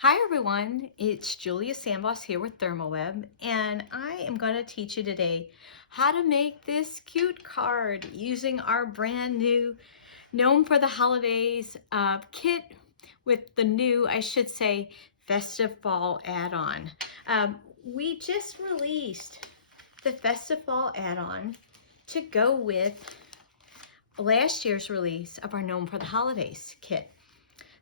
Hi everyone, it's Julia Sandboss here with ThermOWeb, and I am going to teach you today how to make this cute card using our brand new Gnome for the Holidays kit with the new, I should say, Festive Fall Add-On. We just released the Festive Fall Add-On to go with last year's release of our Gnome for the Holidays kit.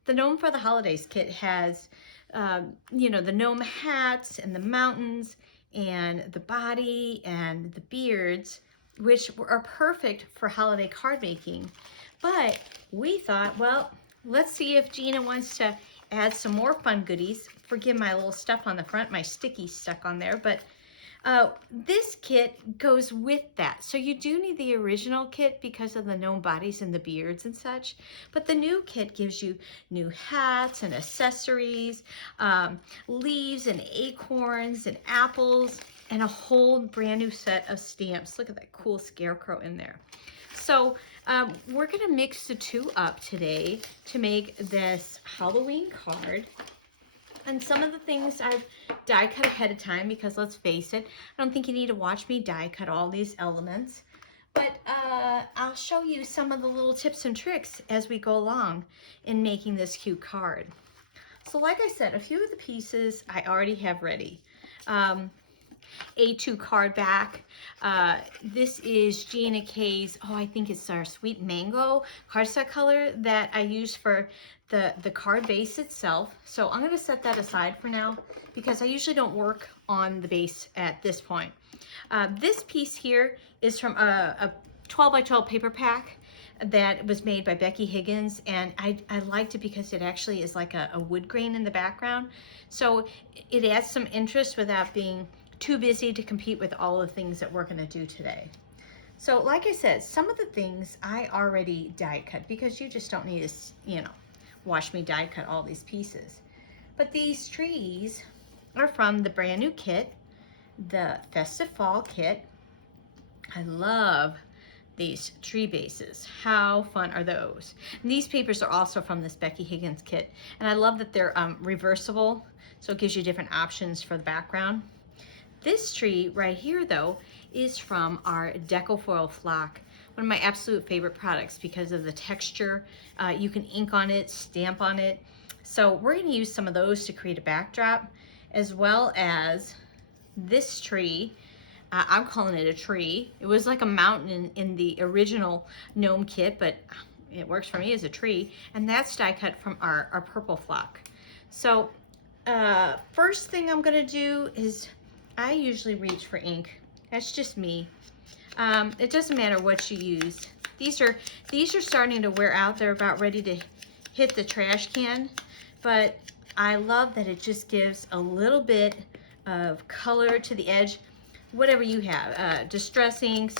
The Gnome for the Holidays kit has, the gnome hats and the mountains and the body and the beards, which are perfect for holiday card making. But we thought, well, let's see if Gina wants to add some more fun goodies. Forgive my little stuff on the front, my sticky stuck on there, but this kit goes with that. So you do need the original kit because of the gnome bodies and the beards and such. But the new kit gives you new hats and accessories, leaves and acorns and apples, and a whole brand new set of stamps. Look at that cool scarecrow in there. So we're going to mix the two up today to make this Halloween card. And some of the things I've die cut ahead of time because let's face it, I don't think you need to watch me die cut all these elements. But I'll show you some of the little tips and tricks as we go along in making this cute card. So like I said, a few of the pieces I already have ready. A2 card back. This is Gina K's, I think it's our Sweet Mango cardstock color that I use for the card base itself. So I'm going to set that aside for now because I usually don't work on the base at this point. This piece here is from a 12 by 12 paper pack that was made by Becky Higgins, and I liked it because it actually is like a wood grain in the background. So it adds some interest without being too busy to compete with all the things that we're going to do today. So like I said, some of the things I already die cut because you just don't need to, watch me die cut all these pieces. But these trees are from the brand new kit, the Festive Fall kit. I love these tree bases. How fun are those? And these papers are also from this Becky Higgins kit. And I love that they're reversible, so it gives you different options for the background. This tree right here, though, is from our Deco foil flock, one of my absolute favorite products because of the texture. You can ink on it, stamp on it. So we're going to use some of those to create a backdrop, as well as this tree. I'm calling it a tree. It was like a mountain in the original gnome kit, but it works for me as a tree. And that's die cut from our purple flock. So first thing I'm going to do is I usually reach for ink. That's just me. It doesn't matter what you use. These are starting to wear out. They're about ready to hit the trash can, but I love that it just gives a little bit of color to the edge. Whatever you have, distress inks,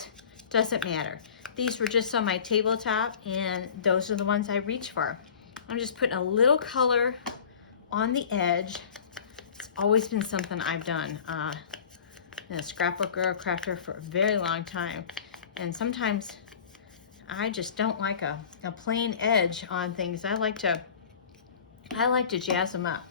doesn't matter. These were just on my tabletop, and those are the ones I reach for. I'm just putting a little color on the edge. It's always been something I've done. Been a scrapbooker or crafter for a very long time, and sometimes I just don't like a plain edge on things. I like to jazz them up.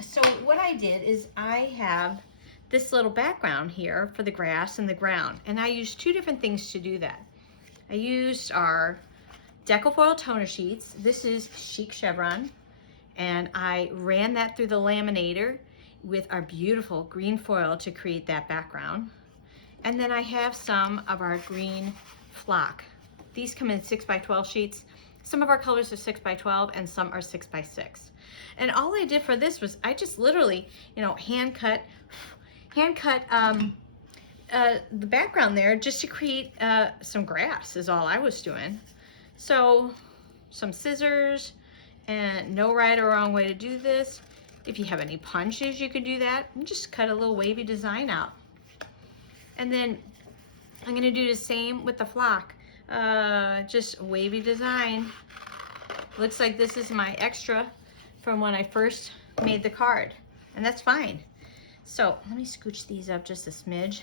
So what I did is I have this little background here for the grass and the ground, and I used two different things to do that. I used our Deco foil toner sheets. This is Chic Chevron, and I ran that through the laminator with our beautiful green foil to create that background. And then I have some of our green flock. These come in 6 by 12 sheets. Some of our colors are 6 by 12 and some are 6 by 6. And all I did for this was I just literally, hand cut the background there just to create some grass is all I was doing. So some scissors, and no right or wrong way to do this. If you have any punches, you could do that and just cut a little wavy design out. And then I'm going to do the same with the flock. Just wavy design. Looks like this is my extra from when I first made the card, and that's fine. So let me scooch these up just a smidge.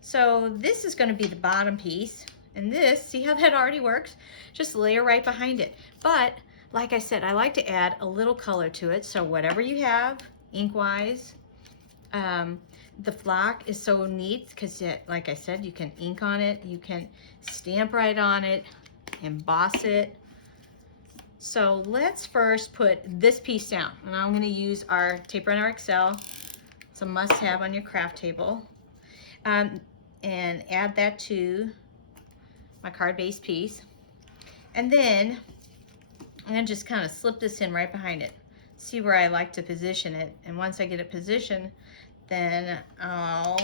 So this is going to be the bottom piece, and this, see how that already works? Just layer right behind it. But like I said, I like to add a little color to it. So whatever you have, ink-wise, the flock is so neat because, like I said, you can ink on it, you can stamp right on it, emboss it. So let's first put this piece down, and I'm going to use our Tape Runner XL. It's a must-have on your craft table, and add that to my card base piece. And then I'm going to just kind of slip this in right behind it. See where I like to position it, and once I get it positioned, then I'll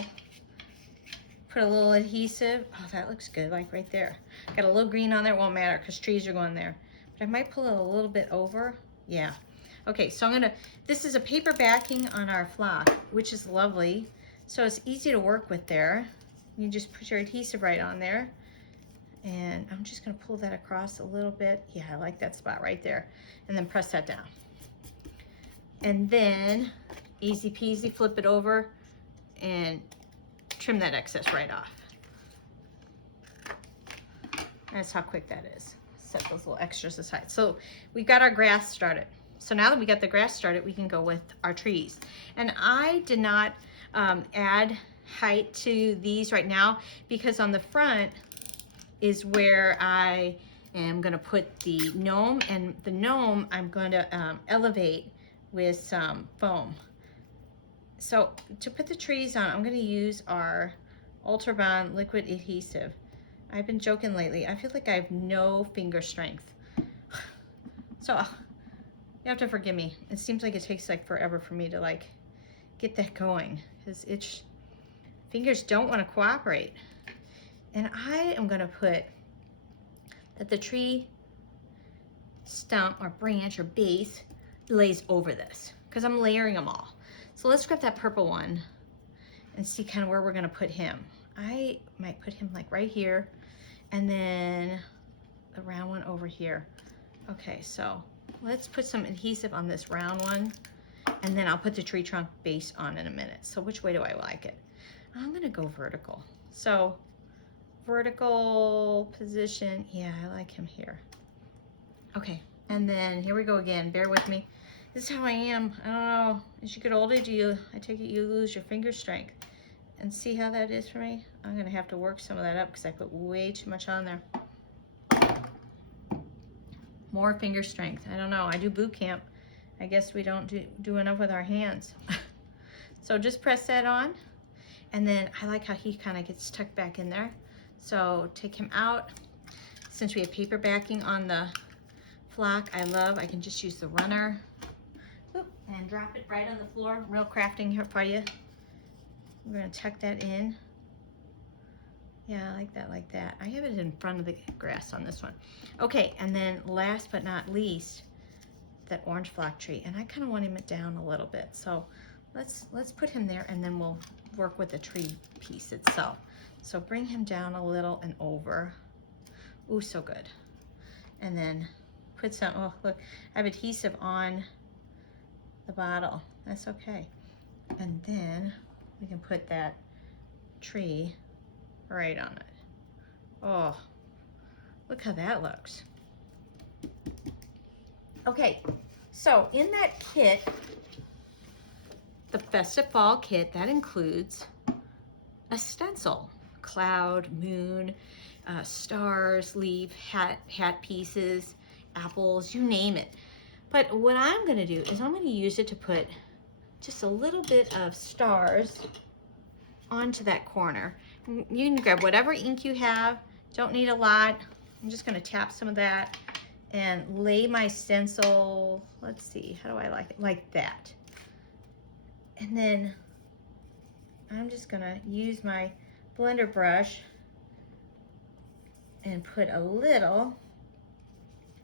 put a little adhesive. Oh, that looks good, like right there. Got a little green on there, won't matter because trees are going there. But I might pull it a little bit over. Yeah. Okay, so I'm gonna, this is a paper backing on our flock, which is lovely. So it's easy to work with there. You just put your adhesive right on there. And I'm just gonna pull that across a little bit. Yeah, I like that spot right there. And then press that down. And then, easy peasy, flip it over and trim that excess right off. That's how quick that is. Set those little extras aside. So we've got our grass started. So now that we got the grass started, we can go with our trees. And I did not add height to these right now because on the front is where I am gonna put the gnome, and the gnome I'm going to elevate with some foam. So to put the trees on, I'm going to use our Ultra Bond liquid adhesive. I've been joking lately. I feel like I have no finger strength. So you have to forgive me. It seems like it takes like forever for me to like get that going because it's fingers don't want to cooperate. And I am going to put that the tree stump or branch or base lays over this because I'm layering them all. So let's grab that purple one and see kind of where we're going to put him. I might put him like right here and then the round one over here. Okay, so let's put some adhesive on this round one and then I'll put the tree trunk base on in a minute. So which way do I like it? I'm going to go vertical. So vertical position, yeah, I like him here. Okay, and then here we go again. Bear with me. This is how I am. I don't know. As you get older, I take it you lose your finger strength. And see how that is for me? I'm gonna have to work some of that up because I put way too much on there. More finger strength. I don't know. I do boot camp. I guess we don't do enough with our hands. So just press that on. And then I like how he kind of gets tucked back in there. So take him out. Since we have paper backing on the flock, I can just use the runner. Oop, and drop it right on the floor. Real crafting here for you. We're gonna tuck that in. Yeah, I like that. I have it in front of the grass on this one. Okay, and then last but not least, that orange flock tree. And I kind of want him down a little bit. So let's put him there and then we'll work with the tree piece itself. So bring him down a little and over. Ooh, so good. And then put some, oh look, I have adhesive on the bottle. That's okay. And then we can put that tree right on it. Oh, look how that looks. Okay, so in that kit, the Festive Fall kit, that includes a stencil, cloud, moon, stars, leaf, hat pieces, apples, you name it. But what I'm gonna do is I'm gonna use it to put just a little bit of stars onto that corner. You can grab whatever ink you have, don't need a lot. I'm just gonna tap some of that and lay my stencil, let's see, how do I like it? Like that. And then I'm just gonna use my blender brush and put a little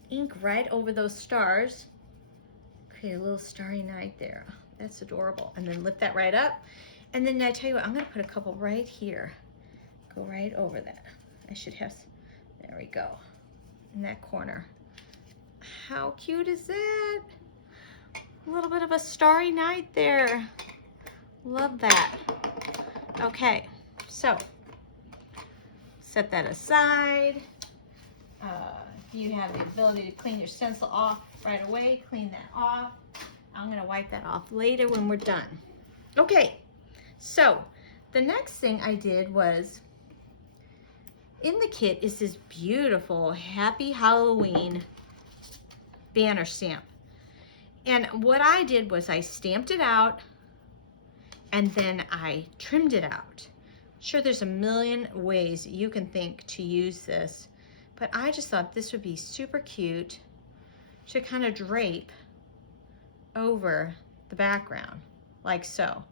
ink right over those stars. Create a little starry night there. That's adorable. And then lift that right up. And then I tell you what, I'm gonna put a couple right here. Go right over that. I should have, there we go, in that corner. How cute is that? A little bit of a starry night there. Love that. Okay, so set that aside. If you have the ability to clean your stencil off, right away, clean that off. I'm gonna wipe that off later when we're done. Okay, so the next thing I did was, in the kit is this beautiful Happy Halloween banner stamp. And what I did was I stamped it out and then I trimmed it out. Sure, there's a million ways you can think to use this, but I just thought this would be super cute to kind of drape over the background, like so.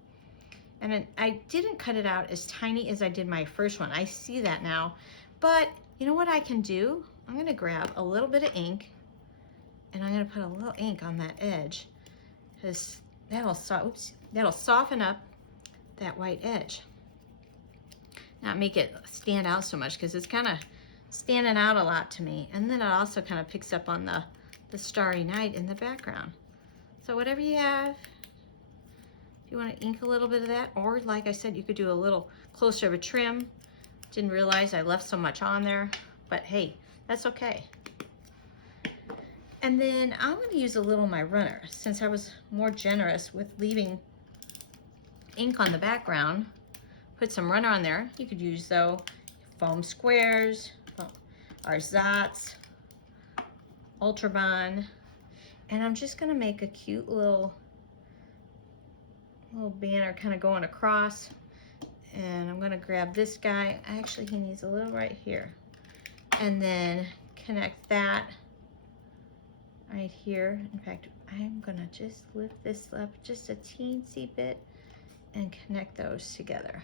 And I didn't cut it out as tiny as I did my first one. I see that now, but you know what I can do? I'm gonna grab a little bit of ink and I'm gonna put a little ink on that edge, because that'll soften up that white edge. Not make it stand out so much, because it's kind of standing out a lot to me. And then it also kind of picks up on the starry night in the background. So whatever you have, if you want to ink a little bit of that, or like I said, you could do a little closer of a trim. Didn't realize I left so much on there, but hey, that's okay. And then I'm going to use a little of my runner, since I was more generous with leaving ink on the background. Put some runner on there. You could use, though, foam squares, Arzats, Ultrabond, and I'm just going to make a cute little banner kind of going across. And I'm going to grab this guy. Actually, he needs a little right here. And then connect that right here. In fact, I'm going to just lift this up just a teensy bit and connect those together.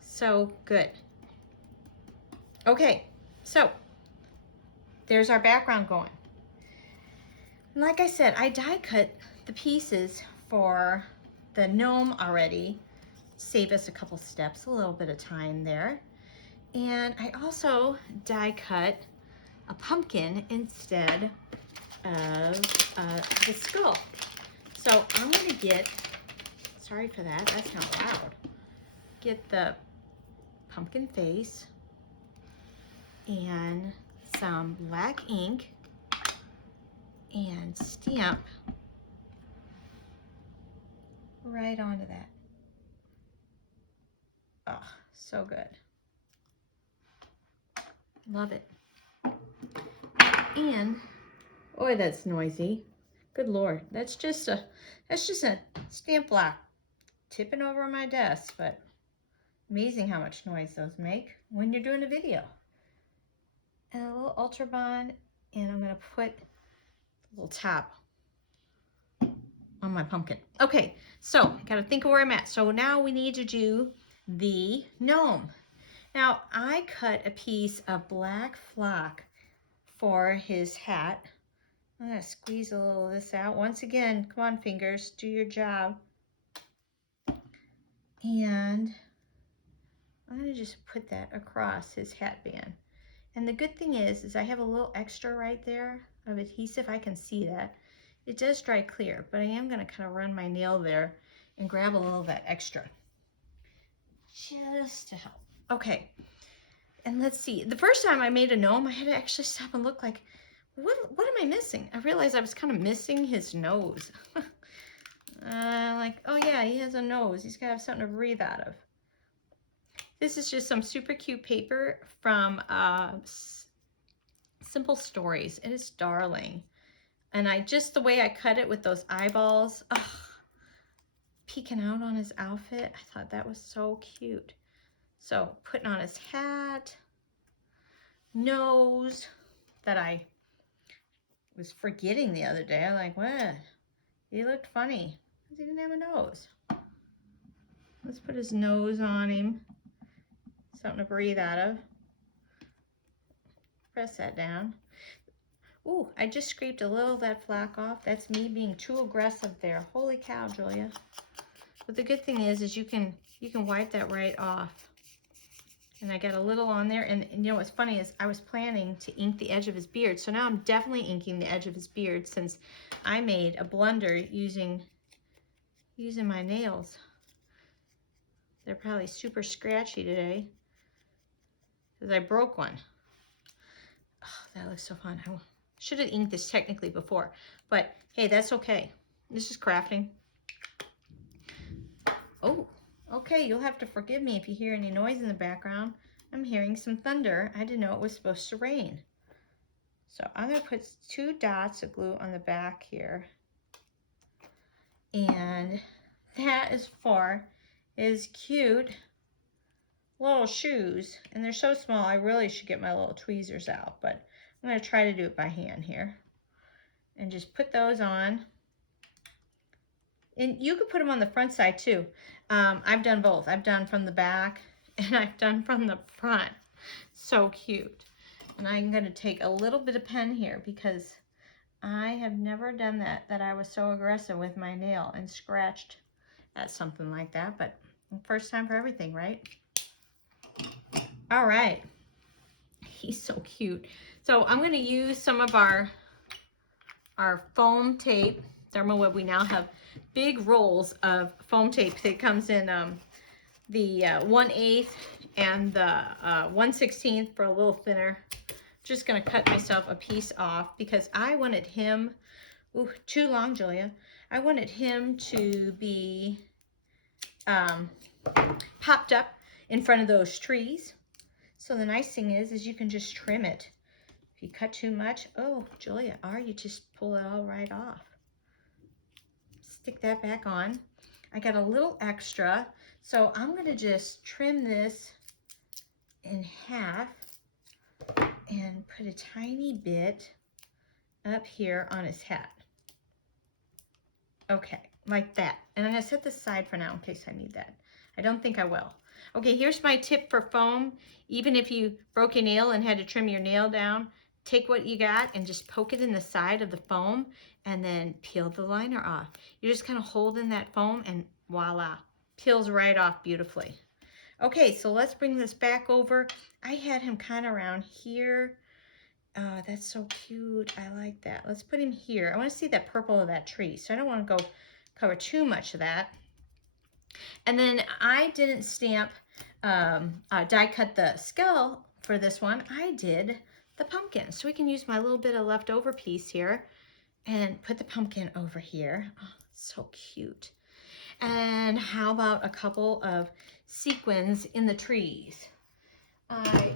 So good. Okay, so there's our background going. Like I said, I die cut the pieces for the gnome already. Save us a couple steps, a little bit of time there. And I also die cut a pumpkin instead of the skull. So I'm gonna get, sorry for that, that's not loud. Get the pumpkin face and some black ink and stamp right onto that. Oh, so good. Love it. And, boy, that's noisy. Good Lord, that's just a stamp block tipping over my desk, but amazing how much noise those make when you're doing a video. And a little Ultrabond, and I'm gonna put a little top on my pumpkin. Okay, so gotta think of where I'm at. So now we need to do the gnome. Now I cut a piece of black flock for his hat. I'm gonna squeeze a little of this out. Once again, come on fingers, do your job. And I'm gonna just put that across his hat band. And the good thing is I have a little extra right there of adhesive. I can see that. It does dry clear, but I am gonna kind of run my nail there and grab a little of that extra, just to help. Okay, and let's see. The first time I made a gnome, I had to actually stop and look like, what am I missing? I realized I was kind of missing his nose. Like, oh yeah, he has a nose. He's gotta have something to breathe out of. This is just some super cute paper from Simple Stories. It is darling. And the way I cut it with those eyeballs, peeking out on his outfit, I thought that was so cute. So putting on his hat, nose that I was forgetting the other day. I'm like, what? He looked funny because he didn't have a nose. Let's put his nose on him. Something to breathe out of. Press that down. Ooh, I just scraped a little of that flock off. That's me being too aggressive there. Holy cow, Julia. But the good thing is you can wipe that right off. And I got a little on there. And you know what's funny is I was planning to ink the edge of his beard. So now I'm definitely inking the edge of his beard, since I made a blunder using my nails. They're probably super scratchy today because I broke one. Oh, that looks so fun. I will Should have inked this technically before, but hey, that's okay. This is crafting. Oh, okay, you'll have to forgive me if you hear any noise in the background. I'm hearing some thunder. I didn't know it was supposed to rain. So I'm going to put 2 dots of glue on the back here. And that is for his cute little shoes. And they're so small, I really should get my little tweezers out. But I'm going to try to do it by hand here. And just put those on. And you could put them on the front side too. I've done both. I've done from the back and I've done from the front. So cute. And I'm going to take a little bit of pen here because I have never done that I was so aggressive with my nail and scratched at something like that. But first time for everything, right? All right. He's so cute. So I'm going to use some of our foam tape. ThermOWeb, we now have big rolls of foam tape that comes in the 1/8 and the 1/16 for a little thinner. Just going to cut myself a piece off because I wanted him, ooh, too long, Julia. I wanted him to be popped up in front of those trees. So the nice thing is you can just trim it. If you cut too much, oh, Julia, or you just pull it all right off. Stick that back on. I got a little extra, so I'm going to just trim this in half and put a tiny bit up here on his hat. Okay, like that. And I'm going to set this aside for now in case I need that. I don't think I will. Okay, here's my tip for foam. Even if you broke your nail and had to trim your nail down, take what you got and just poke it in the side of the foam and then peel the liner off. You're just kind of holding that foam and voila, peels right off beautifully. Okay, so let's bring this back over. I had him kind of around here. That's so cute. I like that. Let's put him here. I want to see that purple of that tree, so I don't want to go cover too much of that. And then I didn't stamp, die cut the skull for this one. I did the pumpkin. So we can use my little bit of leftover piece here and put the pumpkin over here. Oh, so cute. And how about a couple of sequins in the trees? I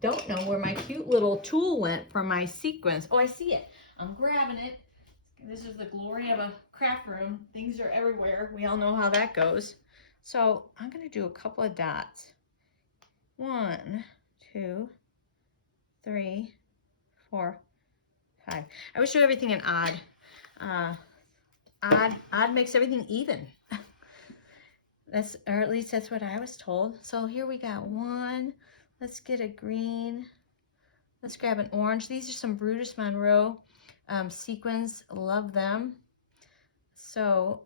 don't know where my cute little tool went for my sequins. Oh, I see it. I'm grabbing it. This is the glory of a craft room. Things are everywhere. We all know how that goes. So I'm going to do a couple of dots. 1, 2, 3, 4, 5. I always do everything in odd. Odd makes everything even. Or at least that's what I was told. So here we got 1. Let's get a green. Let's grab an orange. These are some Brutus Monroe sequins. Love them. So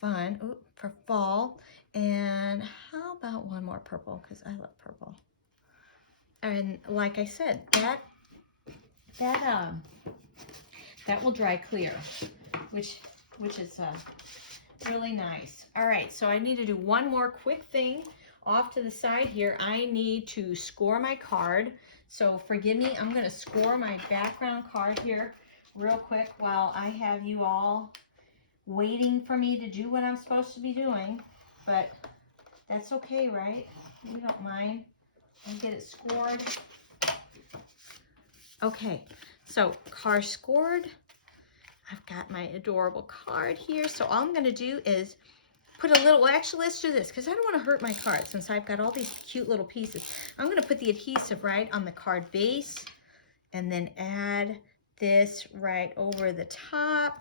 fun. Ooh, for fall. And how about one more purple? Because I love purple. And like I said, that will dry clear, which is really nice. All right, so I need to do one more quick thing off to the side here. I need to score my card. So forgive me, I'm going to score my background card here real quick while I have you all waiting for me to do what I'm supposed to be doing. But that's okay, right? You don't mind. I'll get it scored. Okay, so card scored. I've got my adorable card here. So all I'm going to do is put a little, well, actually, let's do this because I don't want to hurt my card since I've got all these cute little pieces. I'm going to put the adhesive right on the card base and then add this right over the top.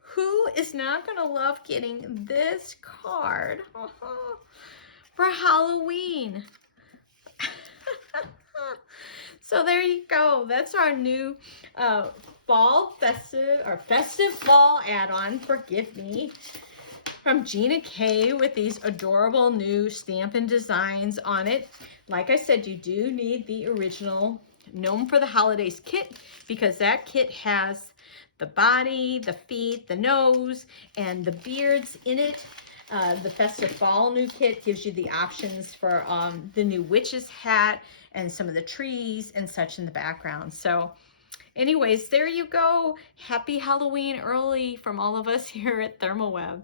Who is not going to love getting this card for Halloween? So there you go. That's our new festive fall add-on, forgive me, from Gina K with these adorable new Stampin' Designs on it. Like I said, you do need the original Gnome for the Holidays kit because that kit has the body, the feet, the nose, and the beards in it. The Festive Fall new kit gives you the options for the new witch's hat and some of the trees and such in the background. So anyways, there you go. Happy Halloween early from all of us here at ThermOWeb.